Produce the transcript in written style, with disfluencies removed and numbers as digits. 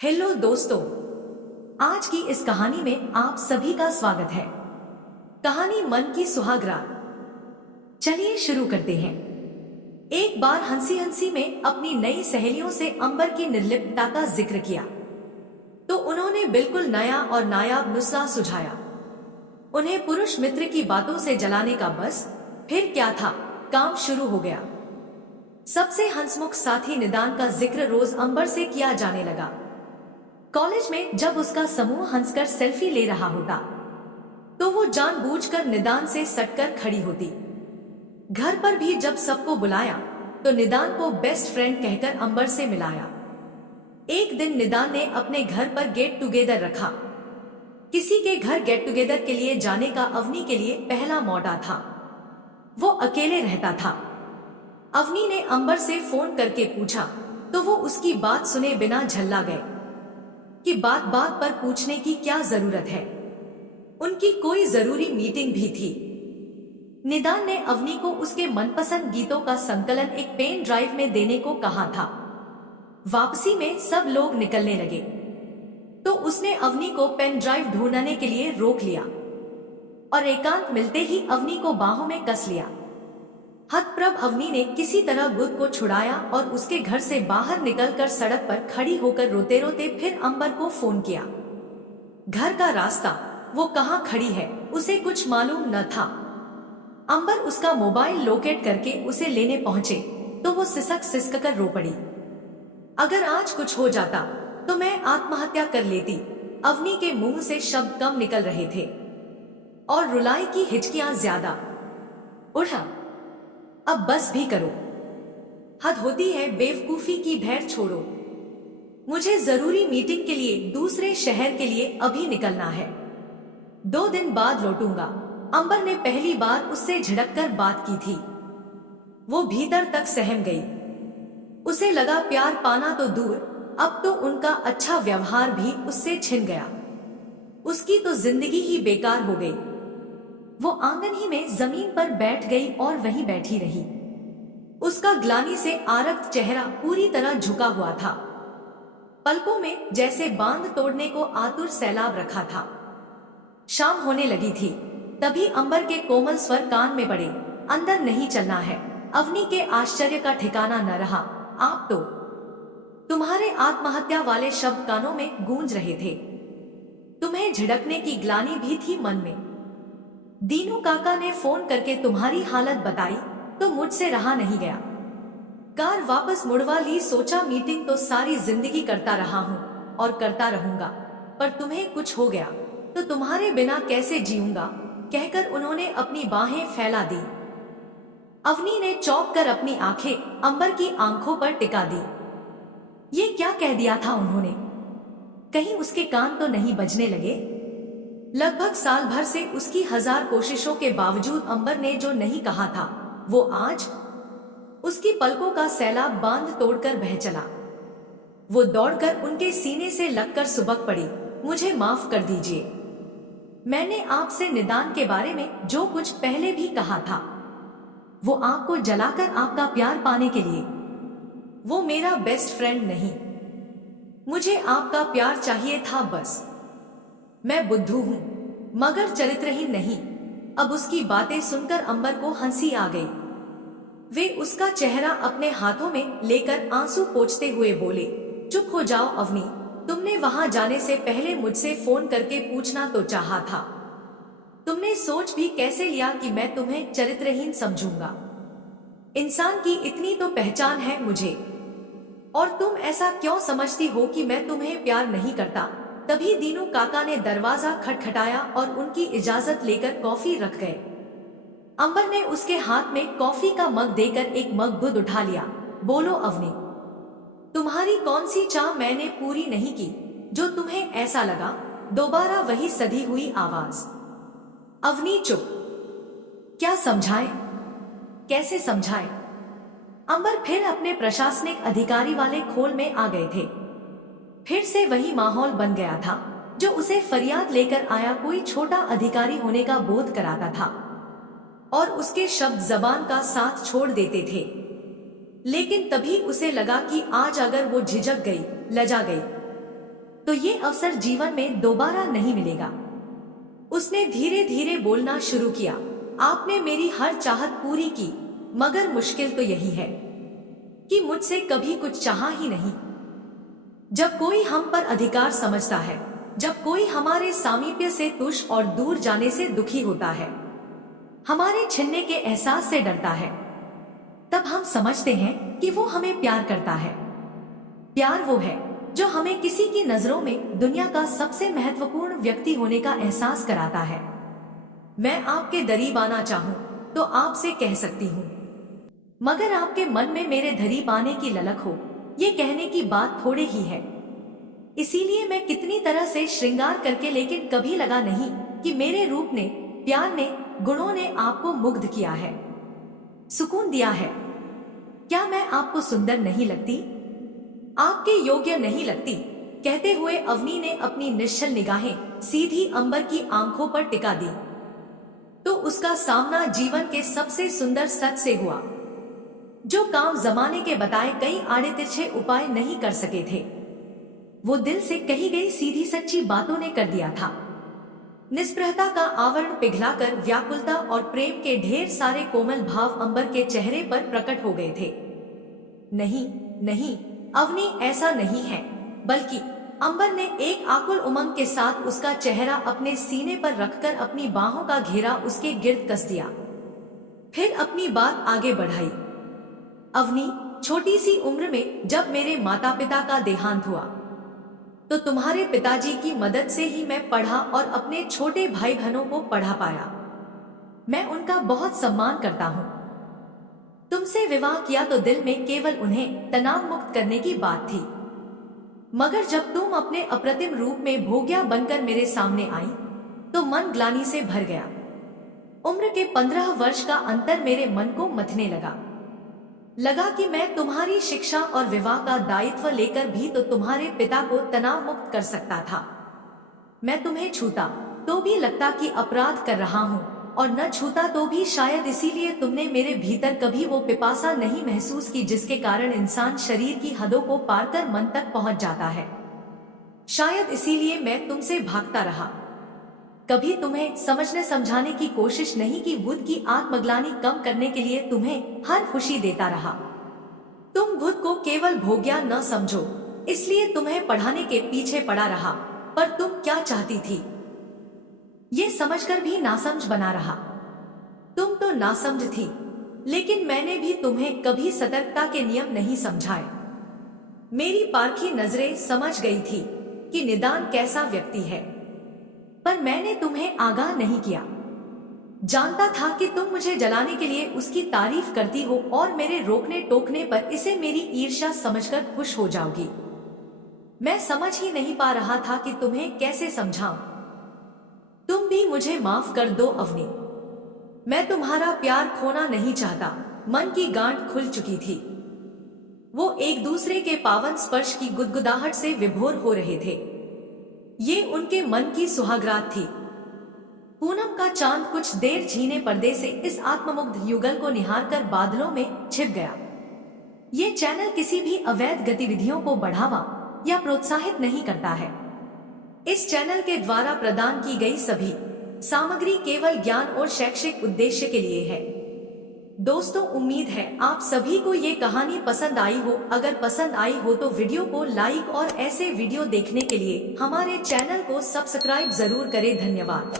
Hello दोस्तों, आज की इस कहानी में आप सभी का स्वागत है। कहानी मन की सुहागरात। चलिए शुरू करते हैं। एक बार हंसी हंसी में अपनी नई सहेलियों से अंबर की निर्लिप्तता का जिक्र किया तो उन्होंने बिल्कुल नया और नायाब नुस्खा सुझाया। उन्हें पुरुष मित्र की बातों से जलाने का बस फिर क्या था, काम शुरू हो गया। सबसे हंसमुख साथी निदान का जिक्र रोज अंबर से किया जाने लगा। कॉलेज में जब उसका समूह हंसकर सेल्फी ले रहा होता तो वो जानबूझकर निदान से सटकर खड़ी होती। घर पर भी जब सबको बुलाया तो निदान को बेस्ट फ्रेंड कहकर अंबर से मिलाया। एक दिन निदान ने अपने घर पर गेट टुगेदर रखा। किसी के घर गेट टुगेदर के लिए जाने का अवनी के लिए पहला मौका था। वो अकेले रहता था। अवनी ने अंबर से फोन करके पूछा तो वो उसकी बात सुने बिना झल्ला गए कि बात बात पर पूछने की क्या जरूरत है। उनकी कोई जरूरी मीटिंग भी थी। निदान ने अवनी को उसके मनपसंद गीतों का संकलन एक पेन ड्राइव में देने को कहा था। वापसी में सब लोग निकलने लगे तो उसने अवनी को पेन ड्राइव ढूंढने के लिए रोक लिया और एकांत मिलते ही अवनी को बाहों में कस लिया। हतप्रभ अवनी ने किसी तरह बुध को छुड़ाया और उसके घर से बाहर निकलकर सड़क पर खड़ी होकर रोते रोते फिर अंबर को फोन किया। घर का रास्ता, वो कहाँ खड़ी है, उसे कुछ मालूम न था। अंबर उसका मोबाइल लोकेट करके उसे लेने पहुंचे तो वो सिसक सिसक कर रो पड़ी। अगर आज कुछ हो जाता तो मैं आत्महत्या कर लेती। अवनी के मुंह से शब्द कम निकल रहे थे और रुलाई की हिचकियां ज्यादा। उठा, अब बस भी करो, हद होती है, बेवकूफी की भैर छोड़ो। मुझे जरूरी मीटिंग के लिए दूसरे शहर के लिए अभी निकलना है। 2 दिन बाद लौटूंगा। अंबर ने पहली बार उससे झिड़ककर बात की थी। वो भीतर तक सहम गई। उसे लगा प्यार पाना तो दूर, अब तो उनका अच्छा व्यवहार भी उससे छिन गया। उसकी तो जिंदगी ही बेकार हो गई। वो आंगन ही में जमीन पर बैठ गई और वहीं बैठी रही। उसका ग्लानि से आरक्त चेहरा पूरी तरह झुका हुआ था। पलकों में जैसे बांध तोड़ने को आतुर सैलाब रखा था। शाम होने लगी थी। तभी अंबर के कोमल स्वर कान में पड़े, अंदर नहीं चलना है। अवनी के आश्चर्य का ठिकाना न रहा। आप तो, तुम्हारे आत्महत्या वाले शब्द कानों में गूंज रहे थे। तुम्हें झिड़कने की ग्लानि भी थी मन में। दीनू काका ने फोन करके तुम्हारी हालत बताई तो मुझसे रहा नहीं गया। कार वापस मुड़वा ली। सोचा मीटिंग तो सारी जिंदगी करता रहा हूं और करता रहूंगा, पर तुम्हें कुछ हो गया तो तुम्हारे बिना कैसे जीऊंगा, कहकर उन्होंने अपनी बाहें फैला दी। अवनी ने चौंक कर अपनी आंखें अंबर की आंखों पर टिका दी। ये क्या कह दिया था उन्होंने? कहीं उसके कान तो नहीं बजने लगे? लगभग साल भर से उसकी 1000 कोशिशों के बावजूद अंबर ने जो नहीं कहा था वो आज उसकी पलकों का सैलाब बांध तोड़कर बह चला। वो दौड़कर उनके सीने से लगकर सुबक पड़ी। मुझे माफ कर दीजिए, मैंने आपसे निदान के बारे में जो कुछ पहले भी कहा था, वो आग को जलाकर आपका प्यार पाने के लिए। वो मेरा बेस्ट फ्रेंड नहीं, मुझे आपका प्यार चाहिए था बस। मैं बुद्धू हूं मगर चरित्रहीन नहीं। अब उसकी बातें सुनकर अंबर को हंसी आ गई। वे उसका चेहरा अपने हाथों में लेकर आंसू पोंछते हुए बोले, चुप हो जाओ अवनी, तुमने वहां जाने से पहले मुझसे फोन करके पूछना तो चाहा था। तुमने सोच भी कैसे लिया कि मैं तुम्हें चरित्रहीन समझूंगा? इंसान की इतनी तो पहचान है मुझे, और तुम ऐसा क्यों समझती हो कि मैं तुम्हें प्यार नहीं करता? तभी दीनू काका ने दरवाजा खटखटाया और उनकी इजाजत लेकर कॉफी रख गए। अंबर ने उसके हाथ में कॉफी का मग देकर एक मग दूध उठा लिया। बोलो अवनी, तुम्हारी कौन सी चाह मैंने पूरी नहीं की जो तुम्हें ऐसा लगा? दोबारा वही सधी हुई आवाज। अवनी चुप। क्या समझाए, कैसे समझाए? अंबर फिर अपने प्रशासनिक अधिकारी वाले खोल में आ गए थे। फिर से वही माहौल बन गया था जो उसे फरियाद लेकर आया कोई छोटा अधिकारी होने का बोध कराता था, और उसके शब्द जबान का साथ छोड़ देते थे। लेकिन तभी उसे लगा कि आज अगर वो झिझक गई, लजा गई, तो ये अवसर जीवन में दोबारा नहीं मिलेगा। उसने धीरे धीरे बोलना शुरू किया। आपने मेरी हर चाहत पूरी की, मगर मुश्किल तो यही है कि मुझसे कभी कुछ चाहा ही नहीं। जब कोई हम पर अधिकार समझता है, जब कोई हमारे सामीप्य से तुष और दूर जाने से दुखी होता है, हमारे छिनने के एहसास से डरता है, तब हम समझते हैं कि वो हमें प्यार करता है। प्यार वो है जो हमें किसी की नजरों में दुनिया का सबसे महत्वपूर्ण व्यक्ति होने का एहसास कराता है। मैं आपके करीब आना चाहूं तो आपसे कह सकती हूँ, मगर आपके मन में मेरे करीब आने की ललक हो, ये कहने की बात थोड़े ही है। इसीलिए मैं कितनी तरह से श्रृंगार करके, लेकिन कभी लगा नहीं कि मेरे रूप ने, प्यार ने, गुणों ने आपको मुग्ध किया है, सुकून दिया है। क्या मैं आपको सुंदर नहीं लगती, आपके योग्य नहीं लगती? कहते हुए अवनी ने अपनी निश्चल निगाहें सीधी अंबर की आंखों पर टिका दी, तो उसका सामना जीवन के सबसे सुंदर सच से हुआ, जो काम जमाने के बताए कई आड़े तिरछे उपाय नहीं कर सके थे, वो दिल से कही गई सीधी सच्ची बातों ने कर दिया था। निस्पृहता का आवरण पिघलाकर व्याकुलता और प्रेम के ढेर सारे कोमल भाव अंबर के चेहरे पर प्रकट हो गए थे। नहीं नहीं अवनी, ऐसा नहीं है, बल्कि अंबर ने एक आकुल उमंग के साथ उसका चेहरा अपने सीने पर रखकर अपनी बाहों का घेरा उसके गिर्द कस दिया। फिर अपनी बात आगे बढ़ाई। अवनी, छोटी सी उम्र में जब मेरे माता पिता का देहांत हुआ, तो तुम्हारे पिताजी की मदद से ही मैं पढ़ा और अपने छोटे भाई बहनों को पढ़ा पाया। मैं उनका बहुत सम्मान करता हूँ। तुमसे विवाह किया तो दिल में केवल उन्हें तनाव मुक्त करने की बात थी, मगर जब तुम अपने अप्रतिम रूप में भोग्या बनकर मेरे सामने आई, तो मन ग्लानि से भर गया। उम्र के 15 वर्ष का अंतर मेरे मन को मथने लगा कि मैं तुम्हारी शिक्षा और विवाह का दायित्व लेकर भी तो तुम्हारे पिता को तनाव मुक्त कर सकता था। मैं तुम्हें छूता तो भी लगता कि अपराध कर रहा हूँ, और न छूता तो भी शायद इसीलिए तुमने मेरे भीतर कभी वो पिपासा नहीं महसूस की जिसके कारण इंसान शरीर की हदों को पार कर मन तक पहुंच जाता है। शायद इसीलिए मैं तुमसे भागता रहा, कभी तुम्हें समझने समझाने की कोशिश नहीं की, बुद्ध की आत्मग्लानि कम करने के लिए तुम्हें हर खुशी देता रहा। तुम बुद्ध को केवल भोग्या न समझो, इसलिए तुम्हें पढ़ाने के पीछे पड़ा रहा, पर तुम क्या चाहती थी ये समझकर भी नासमझ बना रहा। तुम तो नासमझ थी, लेकिन मैंने भी तुम्हें कभी सतर्कता के नियम नहीं समझाए। मेरी पारखी नजरें समझ गई थी कि निदान कैसा व्यक्ति है, पर मैंने तुम्हें आगाह नहीं किया। जानता था कि तुम मुझे जलाने के लिए उसकी तारीफ करती हो और मेरे रोकने टोकने पर इसे मेरी ईर्ष्या समझकर खुश हो जाओगी। मैं समझ ही नहीं पा रहा था कि तुम्हें कैसे समझाऊं। तुम भी मुझे माफ कर दो अवनी, मैं तुम्हारा प्यार खोना नहीं चाहता। मन की गांठ खुल चुकी थी। वो एक दूसरे के पावन स्पर्श की गुदगुदाहट से विभोर हो रहे थे। ये उनके मन की सुहागरात थी। पूनम का चांद कुछ देर झीने पर्दे से इस आत्ममुग्ध युगल को निहारकर बादलों में छिप गया। ये चैनल किसी भी अवैध गतिविधियों को बढ़ावा या प्रोत्साहित नहीं करता है। इस चैनल के द्वारा प्रदान की गई सभी सामग्री केवल ज्ञान और शैक्षिक उद्देश्य के लिए है। दोस्तों, उम्मीद है आप सभी को ये कहानी पसंद आई हो। अगर पसंद आई हो तो वीडियो को लाइक और ऐसे वीडियो देखने के लिए हमारे चैनल को सब्सक्राइब जरूर करें। धन्यवाद।